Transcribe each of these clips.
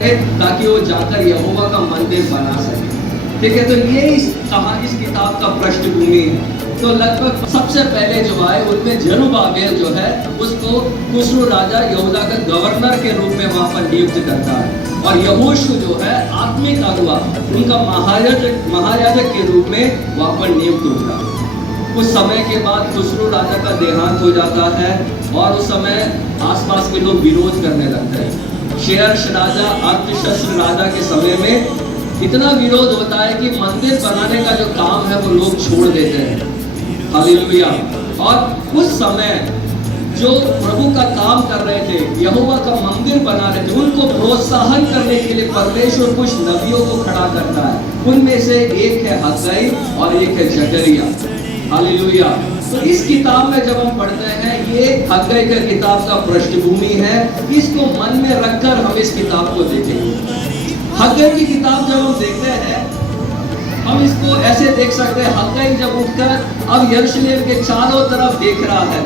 ताकि वो जाकर यहोवा का मंदिर बना सके। ठीक है, तो ये इस किताब का पृष्ठभूमि है। तो लगभग सबसे पहले जो आए उनमें जरुब्बाबेल जो है उसको खुसरू राजा यहूदा का गवर्नर के रूप में वहां पर नियुक्त करता है, और यहोशू जो है आत्मिक अगुवा उनका महायाजक के रूप में वहां पर नियुक्त होता है। कुछ समय के बाद खुसरू राजा का देहांत हो जाता है और उस समय आसपास के लोग विरोध करने लगते हैं। शेरश राजा अर्थशस्त्र राजा के समय में इतना विरोध होता है कि मंदिर बनाने का जो काम है वो लोग छोड़ देते हैं। हालेलुया। और उस समय जो प्रभु का काम कर रहे थे, यहोवा का मंदिर बना रहे थे, उनको प्रोत्साहन करने के लिए परमेश्वर कुछ नबियों को खड़ा करता है। उनमें से एक है हग्गाई और एक है जकरिया। हालेलुया। तो इस किताब में जब हम पढ़ते हैं, ये हग्गाई का किताब का पृष्ठभूमि है। इसको मन में रखकर हम इस किताब को देखेंगे। हग्गाई की किताब जब हम देखते हैं, हम इसको ऐसे देख सकते हैं, हग्गाई जब उठकर अब यरूशलेम के चारों तरफ देख रहा है,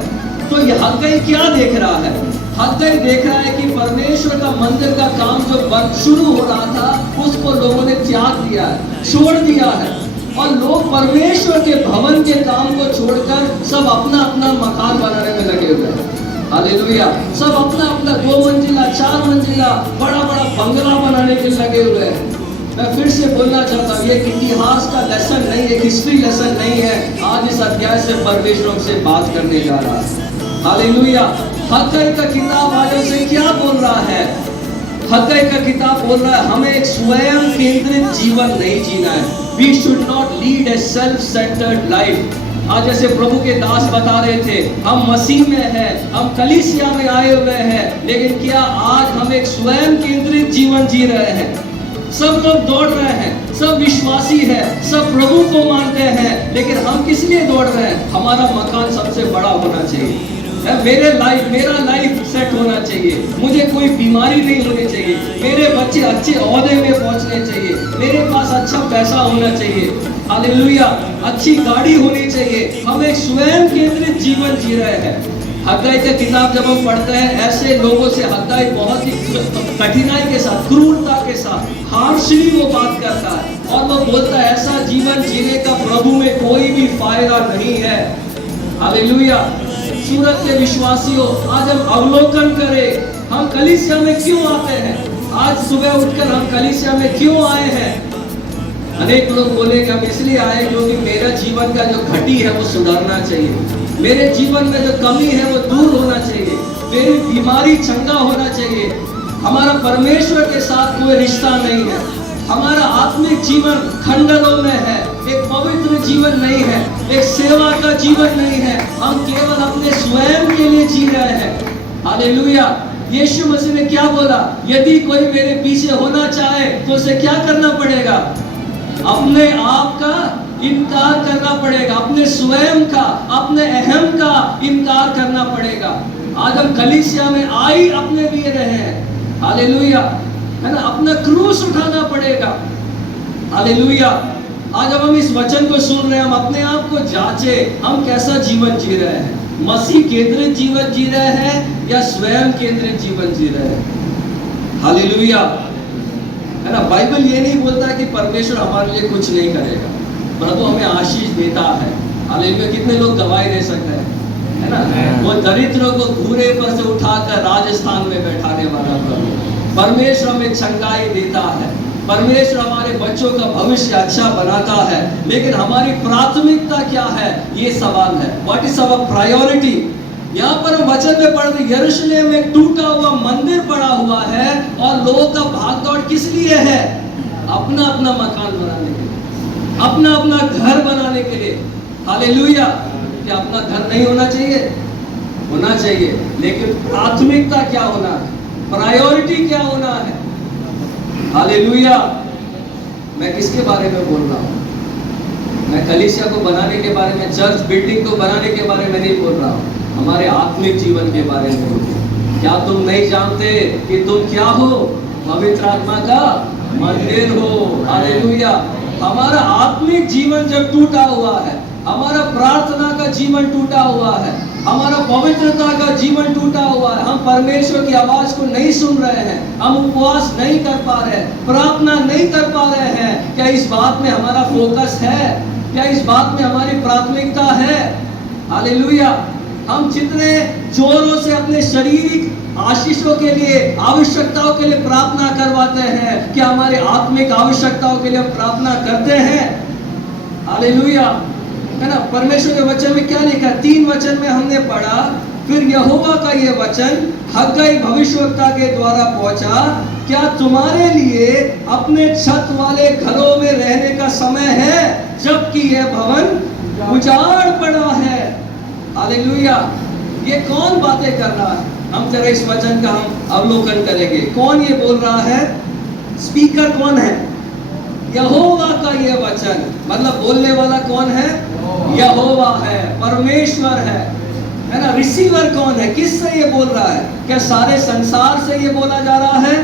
तो ये हग्गाई क्या देख रहा है? हग्गाई देख रहा है कि परमेश्वर का मंदिर का काम जो शुरू हो रहा था उसको लोगों ने त्याग दिया है, छोड़ दिया है, और लोग परमेश्वर के भवन के काम को छोड़कर सब अपना अपना मकान बनाने में लगे हुए हैं। हालेलुया। सब अपना अपना 2 मंजिला 4 मंजिला बड़ा बड़ा बंगला बनाने के लगे हुए हैं। मैं फिर से बोलना चाहता हूँ, ये इतिहास का लेसन नहीं है, हिस्ट्री लेसन नहीं है। आज इस अध्याय से परमेश्वर हमसे बात करने जा रहा है। हालेलुया। हग्गाई का किताब आज हमसे क्या बोल रहा है? हग्गाई का किताब बोल रहा है हमें एक स्वयं केंद्रित जीवन नहीं जीना है। We should not lead a self-centered life। आज जैसे प्रभु के दास बता रहे थे, हम मसीह में हैं, हम कलीसिया में आए हुए हैं, लेकिन क्या आज हम एक स्वयं केंद्रित जीवन जी रहे हैं? सब लोग दौड़ रहे हैं, सब विश्वासी है, सब प्रभु को मानते हैं, लेकिन हम किस लिए दौड़ रहे हैं? हमारा मकान सबसे बड़ा होना चाहिए, मेरा लाइफ सेट होना चाहिए, मुझे कोई बीमारी नहीं होनी चाहिए, मेरे बच्चे अच्छे ओहदे में पहुंचने चाहिए, मेरे पास अच्छा पैसा होना चाहिए। हालेलुया। अच्छी गाड़ी होनी चाहिए। हम एक स्वयं केंद्रित जीवन जी रहे हैं। हग्गाई का किताब जब हम पढ़ते हैं, ऐसे लोगों से हग्गाई बहुत ही कठिनाई के साथ, क्रूरता के साथ, हार्शली वो बात करता है, और वो बोलता है ऐसा जीवन जीने का प्रभु में कोई भी फायदा नहीं है। हालेलुया। सूरत के विश्वासियों, आज हम अवलोकन करें, हम कलीसिया में क्यों आते हैं? आज सुबह उठकर हम कलीसिया में क्यों आए हैं? अनेक लोग बोलेंगे हम इसलिए आए क्योंकि मेरा जीवन का जो घटी है वो सुधारना चाहिए, मेरे जीवन में जो कमी है वो दूर होना चाहिए, मेरी बीमारी चंगा होना चाहिए। हमारा परमेश्वर के साथ कोई रिश्ता नहीं है, हमारा आत्मिक जीवन खंडनों में है, एक पवित्र जीवन नहीं है, एक सेवा का जीवन नहीं है, हम केवल अपने स्वयं के लिए जी रहे हैं। हालेलुया। यीशु मसीह ने क्या बोला? यदि कोई मेरे पीछे होना चाहे तो उसे क्या करना पड़ेगा? अपने आप का इनकार करना पड़ेगा, अपने स्वयं का, अपने अहम का इनकार करना पड़ेगा। आज हम कलीसिया में आई अपने लिए रहे हैं। हालेलुया, है ना? अपना क्रूस उठाना पड़ेगा। हालेलुया। आज जब हम इस वचन को सुन रहे हैं, हम अपने आप को जांचे, हम कैसा जीवन जी रहे हैं? मसीह केंद्रित जीवन जी रहे हैं या स्वयं केंद्रित जीवन जी रहे हैं? हालेलुया, है ना? बाइबल ये नहीं बोलता कि परमेश्वर हमारे लिए कुछ नहीं करेगा, प्रभु हमें आशीष देता है। हालेलुया। कितने लोग गवाही दे सकते हैं, है ना? वो दरिद्रों को घूरे पर से उठाकर राजस्थान में बैठाने वाला प्रभु। परमेश्वर हमें चंगाई देता है, परमेश्वर हमारे बच्चों का भविष्य अच्छा बनाता है, लेकिन हमारी प्राथमिकता क्या है, ये सवाल है। What is our priority? यहाँ पर हम वचन में पढ़ते हैं, यरूशलेम में टूटा हुआ मंदिर पड़ा हुआ है और लोगों का भागदौड़ किस लिए है? अपना अपना मकान बनाने के लिए, अपना अपना घर बनाने के लिए। हालेलुया। क्या अपना घर नहीं होना चाहिए? होना चाहिए, लेकिन प्राथमिकता क्या होना है? प्रायोरिटी क्या होना है? हालेलुया। मैं किसके बारे में बोल रहा हूँ? मैं कलीसिया को बनाने के बारे में, चर्च बिल्डिंग को बनाने के बारे में नहीं बोल रहा हूँ, हमारे आत्मिक जीवन के बारे में बोल रहा हूँ। क्या तुम नहीं जानते कि तुम क्या हो? पवित्र आत्मा का मंदिर हो। हालेलुया। हमारा आत्मिक जीवन जब टूटा हुआ है, हमारा प्रार्थना का जीवन टूटा हुआ है, हमारा पवित्रता का जीवन टूटा हुआ है, हम परमेश्वर की आवाज को नहीं सुन रहे हैं, हम उपवास नहीं कर पा रहे हैं, प्रार्थना नहीं कर पा रहे हैं। क्या इस बात में हमारा फोकस है? क्या इस बात में हमारी प्राथमिकता है? हालेलुया। हम जितने जोरों से अपने शारीरिक आशीषों के लिए, आवश्यकताओं के लिए प्रार्थना करवाते हैं, क्या हमारे आत्मिक आवश्यकताओं के लिए हम प्रार्थना करते हैं? हालेलुया, है ना। परमेश्वर के वचन में क्या लिखा? 3 वचन में हमने पढ़ा, फिर यहोवा का ये वचन हग्गाई भविष्यवक्ता के द्वारा पहुंचा, क्या तुम्हारे लिए अपने छत वाले घरों में रहने का समय है, जबकि यह भवन उजाड़ पड़ा है। हालेलुया। ये कौन बातें कर रहा है? हम जरा इस वचन का हम अवलोकन करेंगे। कौन ये बोल रहा है? स्पीकर कौन है? यहोवा का ये वचन, मतलब बोलने वाला कौन है? यहोवा है, परमेश्वर है ना। रिसीवर कौन है? किससे ये बोल रहा है? क्या सारे संसार से ये बोला जा रहा है?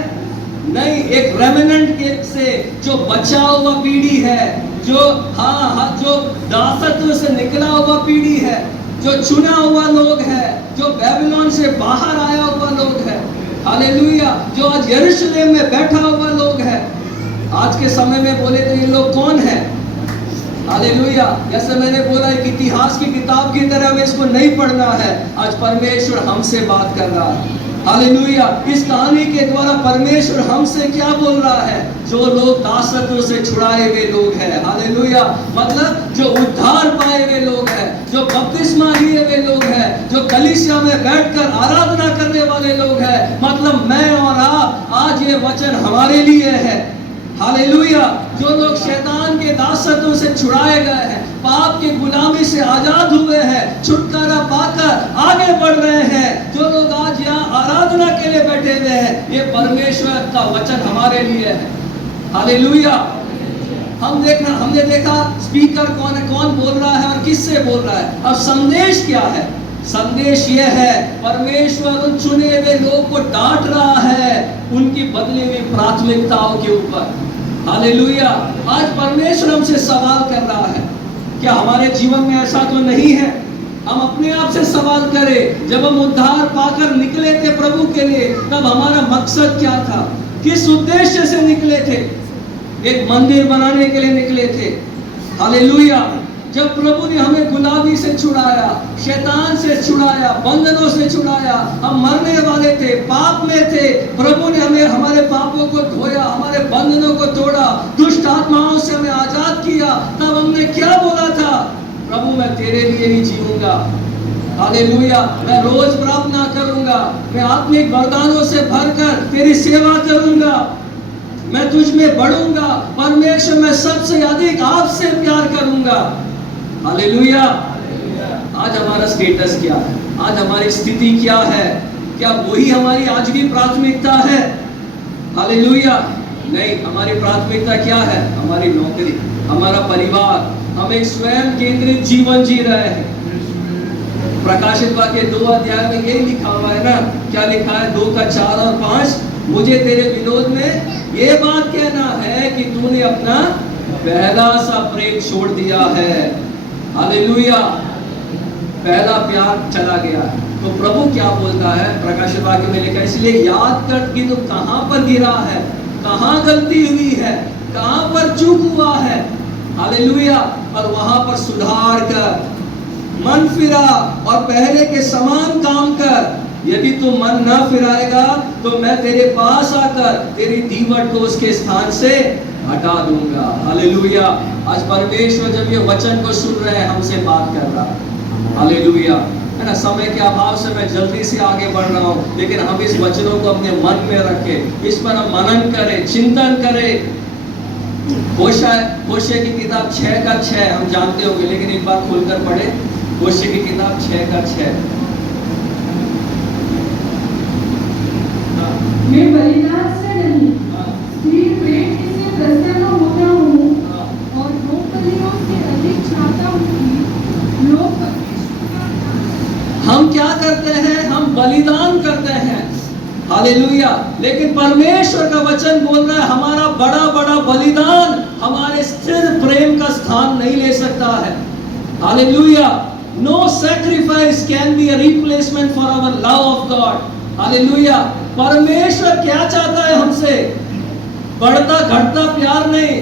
नहीं, एक रेमिनेंट के से, जो बचा हुआ पीढ़ी है, जो जो दासत्व से निकला हुआ पीढ़ी है, जो चुना हुआ लोग है, जो बेबीलोन से बाहर आया हुआ लोग है। हालेलुया। जो आज यरूशलेम में बैठा हुआ लोग है। आज के समय में बोले तो ये लोग कौन है? हालेलुया। जैसे मैंने बोला, एक इतिहास की किताब की तरह हमें इसको नहीं पढ़ना है। आज परमेश्वर हमसे बात कर रहा है। हालेलुया। इस कहानी के द्वारा परमेश्वर हमसे क्या बोल रहा है? जो लोग दासत्व से छुड़ाए हुए लोग हैं, हालेलुया, मतलब जो उद्धार पाए हुए लोग हैं, जो बपतिस्मा लिए हुए लोग हैं, जो कलीसिया में बैठकर आराधना करने वाले लोग हैं, मतलब मैं और आप, आज ये वचन हमारे लिए है। हालेलुया। जो लोग शैतान के दासत्व से छुड़ाए गए हैं, पाप के गुलामी से आजाद हुए हैं, छुटकारा पाकर आगे बढ़ रहे हैं, जो लोग आज यहाँ आराधना के लिए बैठे हुए हैं, ये परमेश्वर का वचन हमारे लिए है। हालेलुया। हमने देखा स्पीकर कौन है, कौन बोल रहा है और किससे बोल रहा है। अब संदेश क्या है? संदेश यह है, परमेश्वर उन चुने हुए लोग को डांट रहा है उनकी बदली हुई प्राथमिकताओं के ऊपर। हालेलुया। आज परमेश्वर हमसे सवाल कर रहा है। क्या हमारे जीवन में ऐसा तो नहीं है? हम अपने आप से सवाल करें, जब हम उद्धार पाकर निकले थे प्रभु के लिए, तब हमारा मकसद क्या था? किस उद्देश्य से निकले थे? एक मंदिर बनाने के लिए निकले थे। हालेलुया। जब प्रभु ने हमें गुलामी से छुड़ाया, शैतान से छुड़ाया, बंधनों से छुड़ाया, हम मरने वाले थे, पाप में थे, प्रभु ने हमें हमारे पापों को धोया, हमारे बंधनों को तोड़ा, दुष्ट आत्माओं से हमें आजाद किया, तब हमने क्या बोला था? प्रभु मैं तेरे लिए ही जीऊंगा। हालेलुया। मैं रोज प्रार्थना करूंगा, मैं आत्मिक वरदानों से भरकर तेरी सेवा करूंगा, मैं तुझ में बढ़ूंगा। परमेश्वर मैं सबसे अधिक आपसे प्यार करूंगा। हालेलुया। आज हमारा स्टेटस क्या है? आज हमारी स्थिति क्या है? क्या वही हमारी आज की प्राथमिकता है? हालेलुया। नहीं, हमारी प्राथमिकता क्या है? हमारी नौकरी, हमारा परिवार। हम एक स्वयं केंद्रित जीवन जी रहे हैं। प्रकाशित वाक्य 2 अध्याय में यही लिखा हुआ है ना। क्या लिखा है? 2 का 4 और 5, मुझे तेरे विरोध में ये बात कहना है कि तूने अपना पहला सा प्रेम छोड़ दिया है। हालेलुया। पहला प्यार चला गया। तो प्रभु क्या बोलता है? प्रकाशित वाक्य में लिखा है, इसलिए याद कर कि तू कहां पर गिरा है, कहां गलती हुई है, कहां पर चूक हुआ है। हालेलुया। और वहां पर सुधार कर, मन फिरा और पहले के समान काम कर। यदि तू मन न फिराएगा तो मैं तेरे पास आकर तेरी दीवट को उसके स्थान से हटा दूंगा। हालेलुया। आज परमेश्वर जब ये वचन को सुन रहे हैं, हमसे बात कर रहा है। हालेलुया, है ना। समय के अभाव से मैं जल्दी से आगे बढ़ रहा हूँ, लेकिन हम इस वचनों को अपने मन में रखें, इस पर हम मनन करें, चिंतन करें। होशे की किताब 6 का 6 हम जानते होंगे, लेकिन एक बार खोलकर पढ़े। होशे की किताब 6 का 6। मैं बलिदान से नहीं, स्थिर पेट से प्रसन्न होता हूँ और रोकलियों से अधिक चाहता हूँ कि लोग हम क्या करते हैं? हम बलिदान करते हैं। हालेलुया। लेकिन परमेश्वर का वचन बोल रहा है, हमारा बड़ा बड़ा बलिदान हमारे स्थिर प्रेम का स्थान नहीं ले सकता है। Hallelujah. No sacrifice can be a replacement for our love of God. Hallelujah. परमेश्वर क्या चाहता है हमसे? बढ़ता घटता प्यार नहीं,